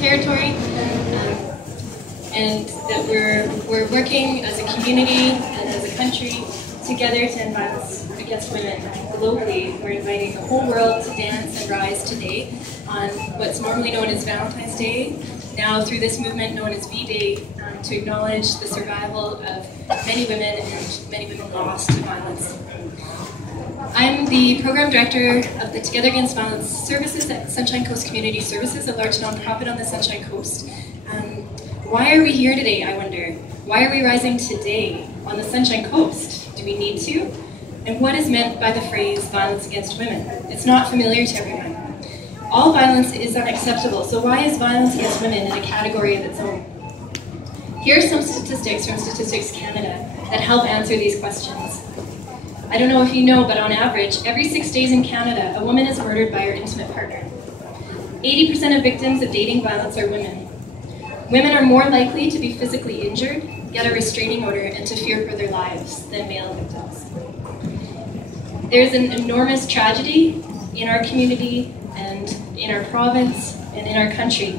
territory, and that we're working as a community and as a country together to end violence against women globally. We're inviting the whole world to dance and rise today on what's normally known as Valentine's Day, now through this movement known as VDAY, to acknowledge the survival of many women and many women lost to violence. I'm the program director of the Together Against Violence services at Sunshine Coast Community Services, a large nonprofit on the Sunshine Coast. Why are we here today, I wonder? Why are we rising today on the Sunshine Coast? Do we need to? And what is meant by the phrase violence against women? It's not familiar to everyone. All violence is unacceptable, so why is violence against women in a category of its own? Here are some statistics from Statistics Canada that help answer these questions. I don't know if you know, but on average, every 6 days in Canada, a woman is murdered by her intimate partner. 80% of victims of dating violence are women. Women are more likely to be physically injured, get a restraining order, and to fear for their lives than male victims. There's an enormous tragedy in our community and in our province and in our country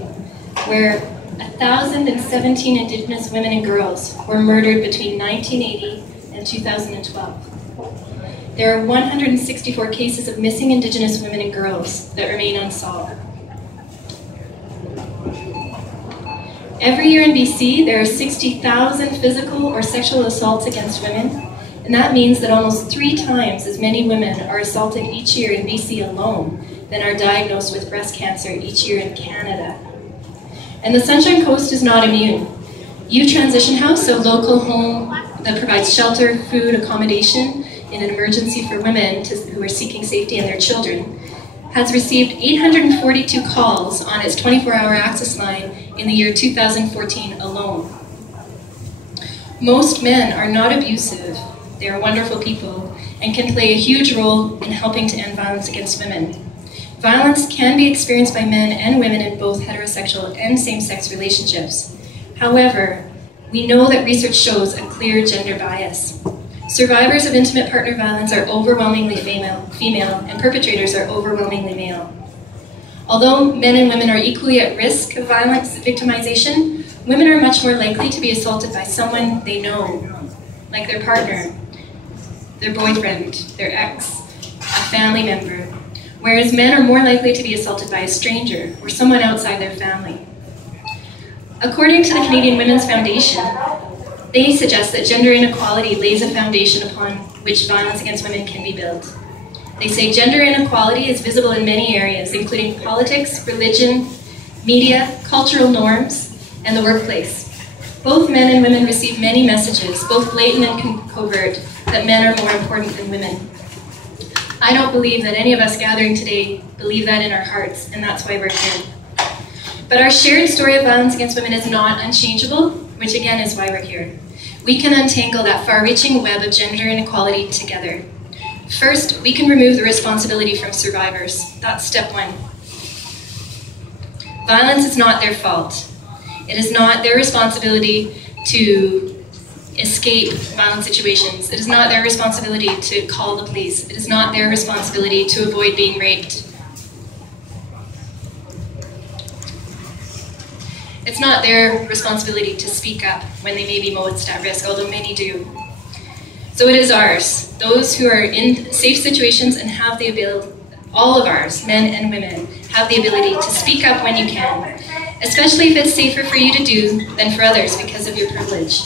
where 1,017 Indigenous women and girls were murdered between 1980 and 2012. There are 164 cases of missing Indigenous women and girls that remain unsolved. Every year in BC, there are 60,000 physical or sexual assaults against women, and that means that almost 3 times as many women are assaulted each year in BC alone than are diagnosed with breast cancer each year in Canada. And the Sunshine Coast is not immune. U Transition House, a local home that provides shelter, food, accommodation in an emergency for women who are seeking safety and their children, has received 842 calls on its 24-hour access line in the year 2014 alone. Most men are not abusive. They are wonderful people and can play a huge role in helping to end violence against women. Violence can be experienced by men and women in both heterosexual and same-sex relationships. However, we know that research shows a clear gender bias. Survivors of intimate partner violence are overwhelmingly female, and perpetrators are overwhelmingly male. Although men and women are equally at risk of violence victimization, women are much more likely to be assaulted by someone they know, like their partner, their boyfriend, their ex, a family member, whereas men are more likely to be assaulted by a stranger or someone outside their family. According to the Canadian Women's Foundation, they suggest that gender inequality lays a foundation upon which violence against women can be built. They say gender inequality is visible in many areas, including politics, religion, media, cultural norms, and the workplace. Both men and women receive many messages, both blatant and covert, that men are more important than women. I don't believe that any of us gathering today believe that in our hearts, and that's why we're here. But our shared story of violence against women is not unchangeable, which again is why we're here. We can untangle that far-reaching web of gender inequality together. First, we can remove the responsibility from survivors. That's step 1. Violence is not their fault. It is not their responsibility to escape violent situations. It is not their responsibility to call the police. It is not their responsibility to avoid being raped. It's not their responsibility to speak up when they may be most at risk, although many do. So it is ours. Those who are in safe situations and have the ability, all of ours, men and women, have the ability to speak up when you can, especially if it's safer for you to do than for others because of your privilege.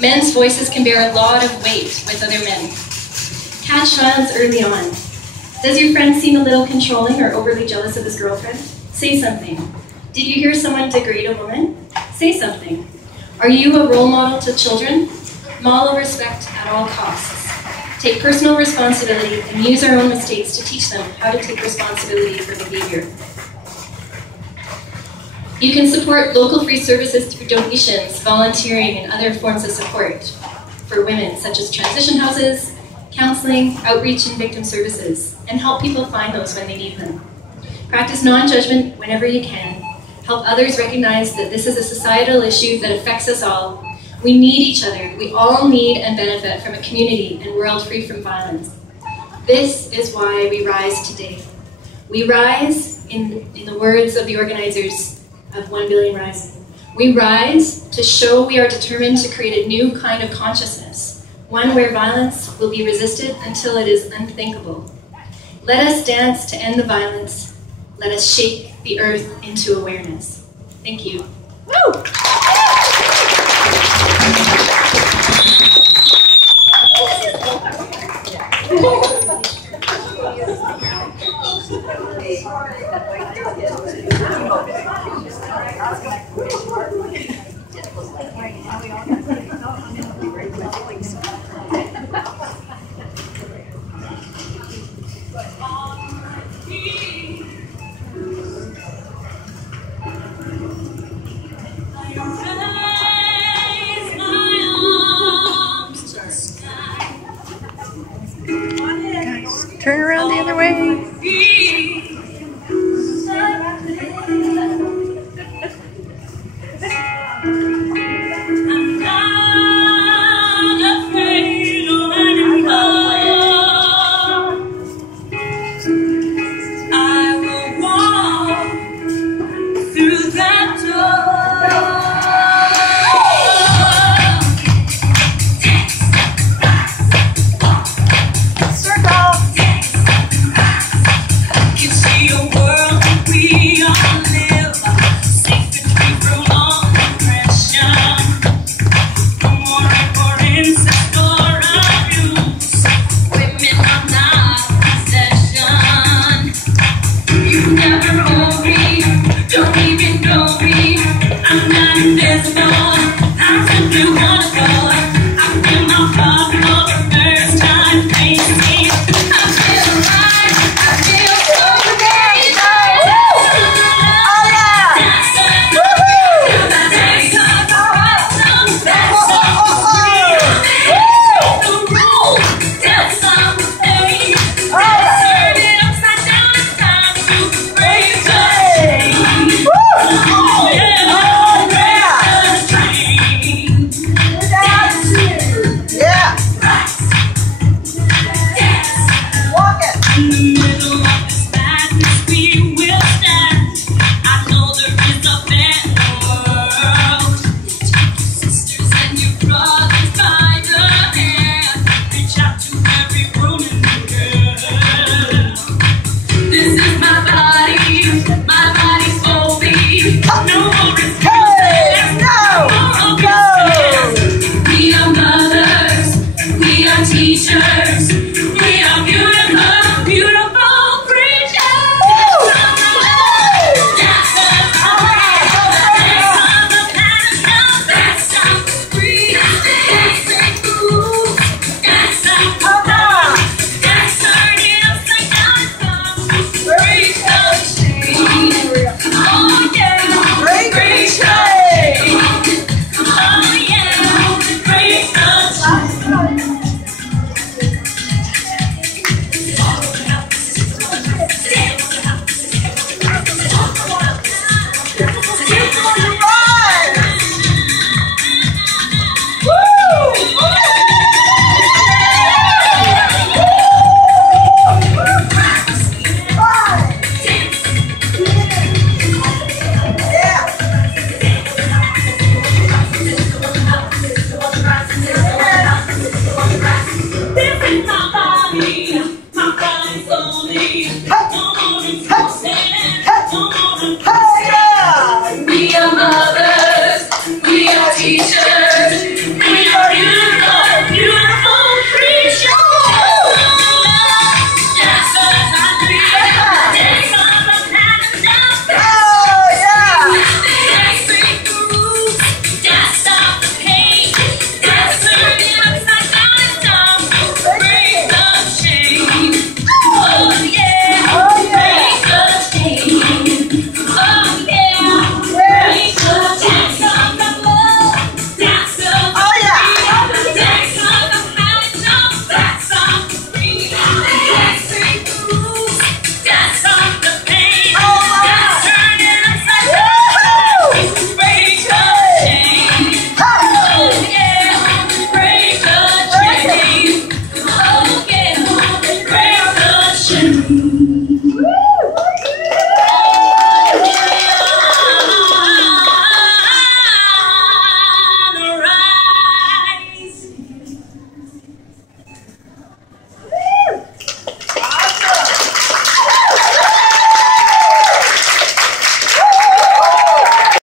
Men's voices can bear a lot of weight with other men. Catch violence early on. Does your friend seem a little controlling or overly jealous of his girlfriend? Say something. Did you hear someone degrade a woman? Say something. Are you a role model to children? Model respect at all costs. Take personal responsibility and use our own mistakes to teach them how to take responsibility for behavior. You can support local free services through donations, volunteering, and other forms of support for women, such as transition houses, counseling, outreach, and victim services, and help people find those when they need them. Practice non-judgment whenever you can. Help others recognize that this is a societal issue that affects us all. We need each other. We all need and benefit from a community and world free from violence. This is why we rise today. We rise, in the words of the organizers of 1 billion rising. We rise to show we are determined to create a new kind of consciousness, one where violence will be resisted until it is unthinkable. Let us dance to end the violence. Let us shake the earth into awareness. Thank you. Woo! Turn around the other way. I will walk through that door.